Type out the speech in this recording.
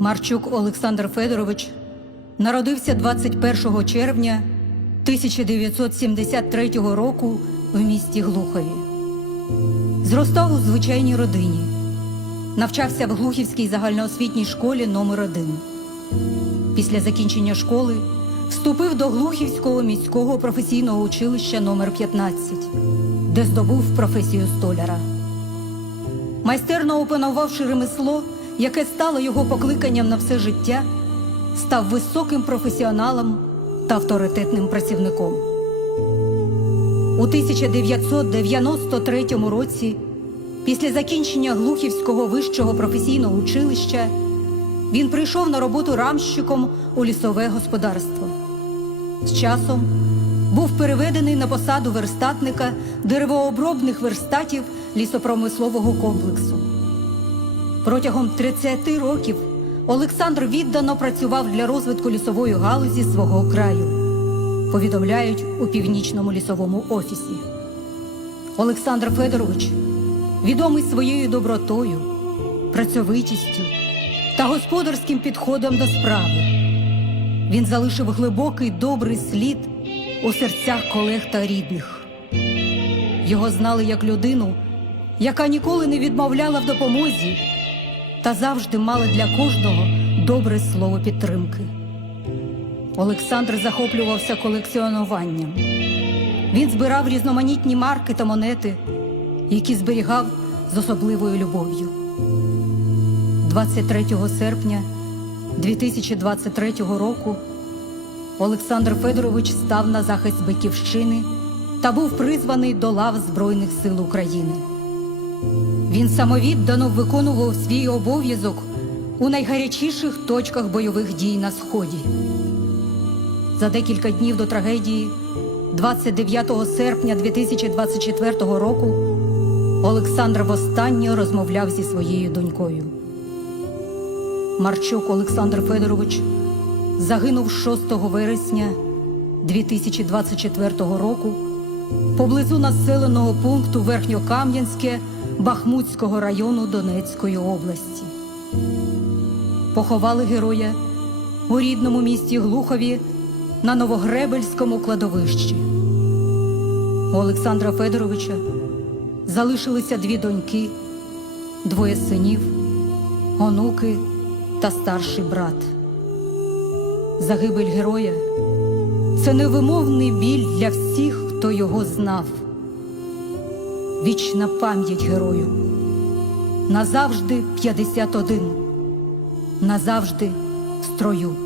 Марчук Олександр Федорович народився 21 червня 1973 року в місті Глухові. Зростав у звичайній родині. Навчався в Глухівській загальноосвітній школі номер 1 Після закінчення школи вступив до Глухівського міського професійного училища номер 15 де здобув професію столяра. Майстерно опанувавши ремесло, яке стало його покликанням на все життя, став високим професіоналом та авторитетним працівником. У 1993 році, після закінчення Глухівського вищого професійного училища, він прийшов на роботу рамщиком у лісове господарство. З часом був переведений на посаду верстатника деревообробних верстатів лісопромислового комплексу. Протягом 30 років Олександр віддано працював для розвитку лісової галузі свого краю, повідомляють у північному лісовому офісі. Олександр Федорович відомий своєю добротою, працьовитістю та господарським підходом до справи. Він залишив глибокий добрий слід у серцях колег та рідних. Його знали як людину, яка ніколи не відмовляла в допомозі та завжди мала для кожного добре слово підтримки. Олександр захоплювався колекціонуванням. Він збирав різноманітні марки та монети, які зберігав з особливою любов'ю. 23 серпня 2023 року Олександр Федорович став на захист Батьківщини та був призваний до лав Збройних сил України. Він самовіддано виконував свій обов'язок у найгарячіших точках бойових дій на Сході. За декілька днів до трагедії, 29 серпня 2024 року, Олександр востаннє розмовляв зі своєю донькою. Марчук Олександр Федорович загинув 6 вересня 2024 року поблизу населеного пункту Верхньокам'янське Бахмутського району Донецької області. Поховали героя у рідному місті Глухові на Новогребельському кладовищі. У Олександра Федоровича залишилися дві доньки, двоє синів, онуки та старший брат. Загибель героя це невимовний біль для всіх, хто його знав. Вічна пам'ять герою. Назавжди 51. Назавжди в строю.